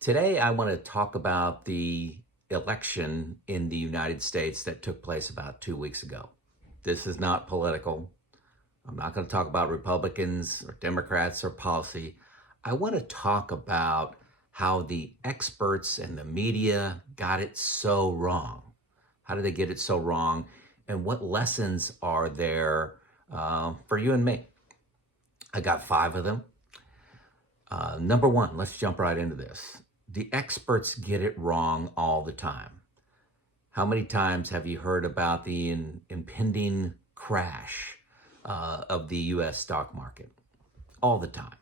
Today, I want to talk about the election in the United States that took place about 2 weeks ago. This is not political. I'm not going to talk about Republicans or Democrats or policy. I want to talk about how the experts and the media got it so wrong. How did they get it so wrong? And what lessons are there for you and me? I got 5 of them. Number one, let's jump right into this. The experts get it wrong all the time. How many times have you heard about the impending crash of the U.S. stock market? All the time.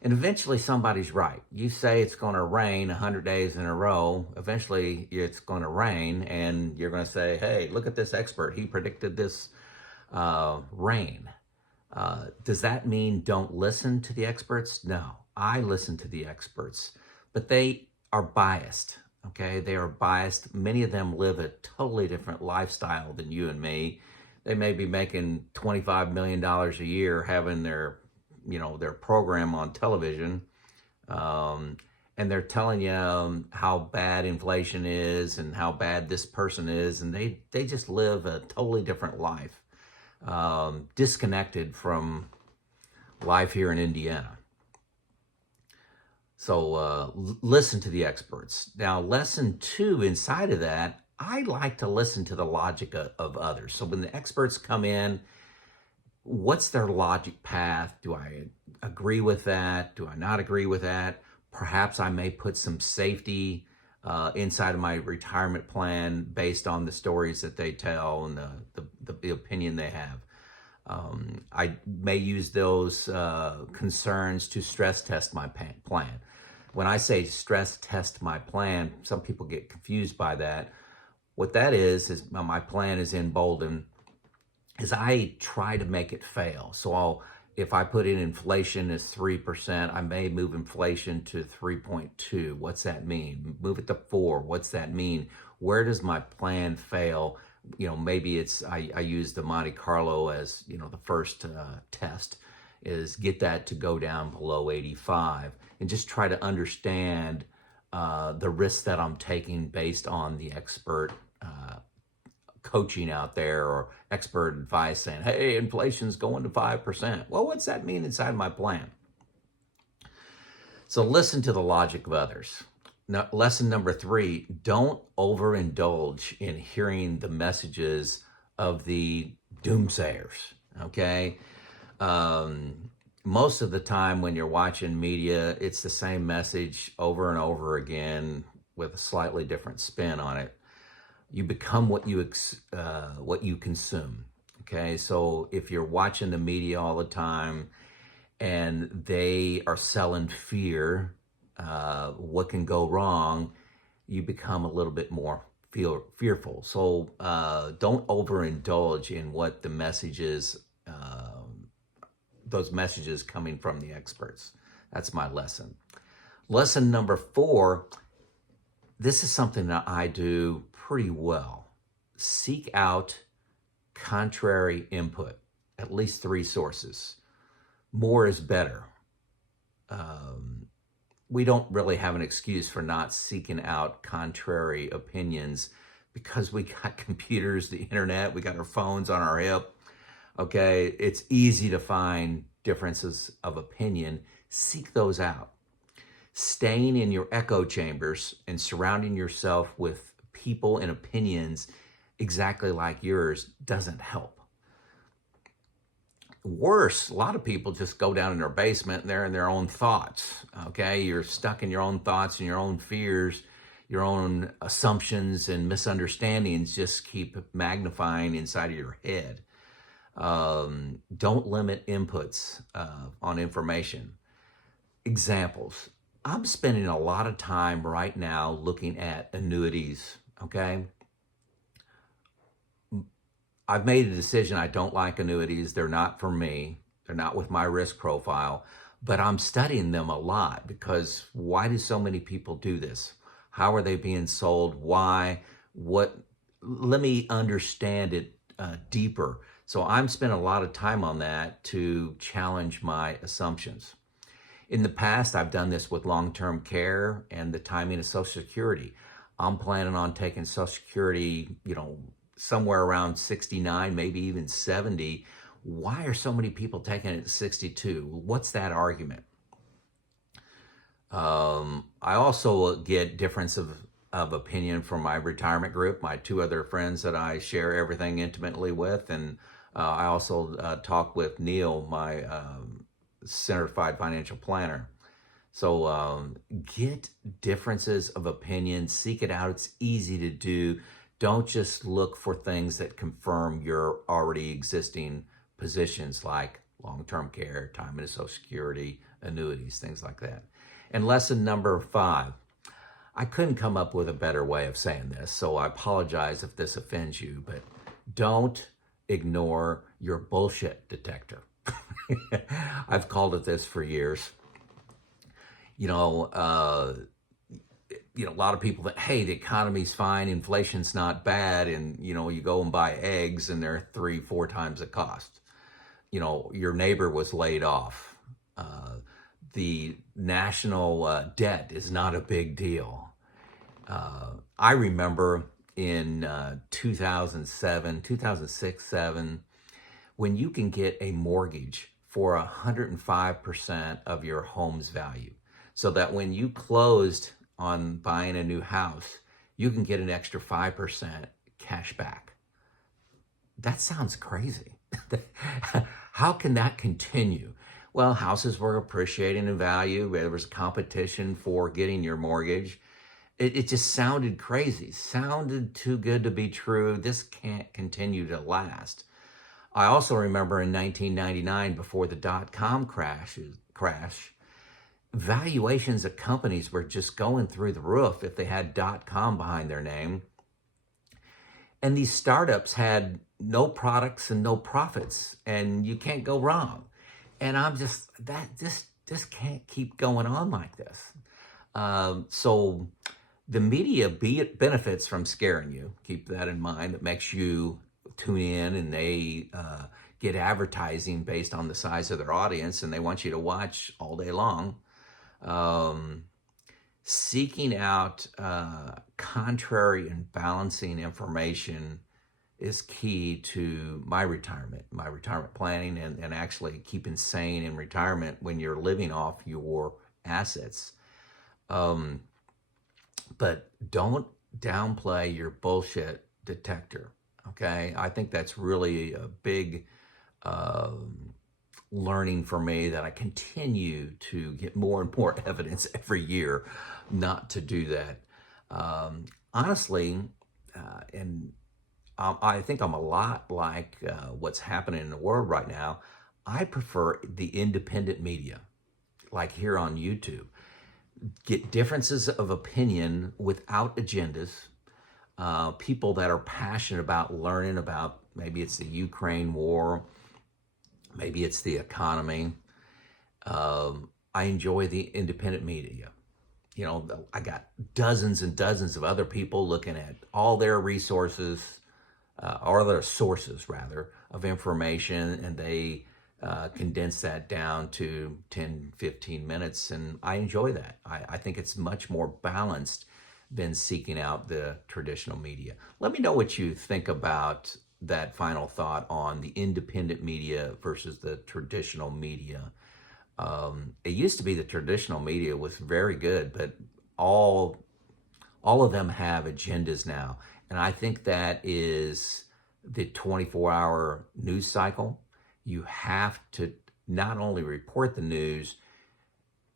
And eventually somebody's right. You say it's going to rain 100 days in a row. Eventually it's going to rain and you're going to say, hey, look at this expert. He predicted this rain. Does that mean don't listen to the experts? No, I listen to the experts, but they are biased, okay? They are biased. Many of them live a totally different lifestyle than you and me. They may be making $25 million a year having their program on television, and they're telling you how bad inflation is and how bad this person is, and they just live a totally different life, disconnected from life here in Indiana. So listen to the experts. Now, lesson 2 inside of that, I like to listen to the logic of others. So when the experts come in, what's their logic path? Do I agree with that? Do I not agree with that? Perhaps I may put some safety inside of my retirement plan based on the stories that they tell and the opinion they have. I may use those concerns to stress test my plan. When I say stress test my plan, some people get confused by that. What that is my plan is in Boldin, is I try to make it fail. So if I put in inflation as 3%, I may move inflation to 3.2. What's that mean? Move it to 4. What's that mean? Where does my plan fail? Maybe it's I use the Monte Carlo as the first test, is get that to go down below 85 and just try to understand the risks that I'm taking based on the expert coaching out there or expert advice saying, hey, inflation's going to 5%. Well, what's that mean inside my plan? So listen to the logic of others. Now, lesson number 3, don't overindulge in hearing the messages of the doomsayers, okay? Most of the time when you're watching media, it's the same message over and over again with a slightly different spin on it. You become what you consume, okay? So if you're watching the media all the time and they are selling fear, what can go wrong, you become a little bit more fearful. So don't overindulge in what the messages, those messages coming from the experts. That's my lesson. Lesson number 4, this is something that I do pretty well. Seek out contrary input, at least 3 sources. More is better. We don't really have an excuse for not seeking out contrary opinions because we got computers, the internet, we got our phones on our hip. Okay, it's easy to find differences of opinion. Seek those out. Staying in your echo chambers and surrounding yourself with people and opinions exactly like yours doesn't help. Worse, a lot of people just go down in their basement and they're in their own thoughts, okay? You're stuck in your own thoughts and your own fears, your own assumptions and misunderstandings just keep magnifying inside of your head. Don't limit inputs on information. Examples. I'm spending a lot of time right now looking at annuities, okay? I've made a decision. I don't like annuities. They're not for me. They're not with my risk profile, but I'm studying them a lot because why do so many people do this? How are they being sold? Why? What? Let me understand it deeper. So I'm spending a lot of time on that to challenge my assumptions. In the past, I've done this with long-term care and the timing of Social Security. I'm planning on taking Social Security, somewhere around 69, maybe even 70. Why are so many people taking it at 62? What's that argument? I also get difference of opinion from my retirement group, my two other friends that I share everything intimately with. And I also talk with Neil, my certified financial planner. So get differences of opinion, seek it out. It's easy to do. Don't just look for things that confirm your already existing positions like long-term care, time and Social Security, annuities, things like that. And lesson number 5, I couldn't come up with a better way of saying this, so I apologize if this offends you, but don't ignore your bullshit detector. I've called it this for years. A lot of people that, hey, the economy's fine, inflation's not bad, and, you go and buy eggs and they're 3-4 times the cost. Your neighbor was laid off. The national debt is not a big deal. I remember in 2006, 7, when you can get a mortgage for 105% of your home's value. So that when you closed on buying a new house, you can get an extra 5% cash back. That sounds crazy. How can that continue? Well, houses were appreciating in value. There was competition for getting your mortgage. It just sounded crazy, sounded too good to be true. This can't continue to last. I also remember in 1999, before the dot-com crash, valuations of companies were just going through the roof if they had .com behind their name. And these startups had no products and no profits, and you can't go wrong. And I'm just, this can't keep going on like this. So the media benefits from scaring you. Keep that in mind. It makes you tune in, and they get advertising based on the size of their audience, and they want you to watch all day long. Seeking out contrary and balancing information is key to my retirement planning, and actually keeping sane in retirement when you're living off your assets. But don't downplay your bullshit detector, okay? I think that's really a big learning for me, that I continue to get more and more evidence every year not to do that. Honestly, and I think I'm a lot like what's happening in the world right now. I prefer the independent media, like here on YouTube. Get differences of opinion without agendas. People that are passionate about learning about, maybe it's the Ukraine war, maybe it's the economy. I enjoy the independent media. I got dozens and dozens of other people looking at all their resources, or their sources rather, of information, and they condense that down to 10, 15 minutes, and I enjoy that. I think it's much more balanced than seeking out the traditional media. Let me know what you think about that final thought on the independent media versus the traditional media. It used to be the traditional media was very good, but all of them have agendas now. And I think that is the 24-hour news cycle. You have to not only report the news,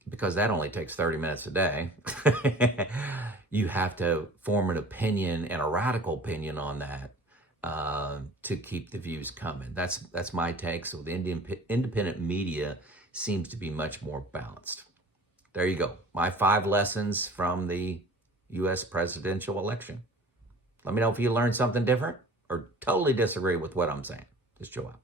because that only takes 30 minutes a day. You have to form an opinion, and a radical opinion on that, to keep the views coming. That's my take. So the independent media seems to be much more balanced. There you go. My 5 lessons from the U.S. presidential election. Let me know if you learned something different or totally disagree with what I'm saying. Just chill out.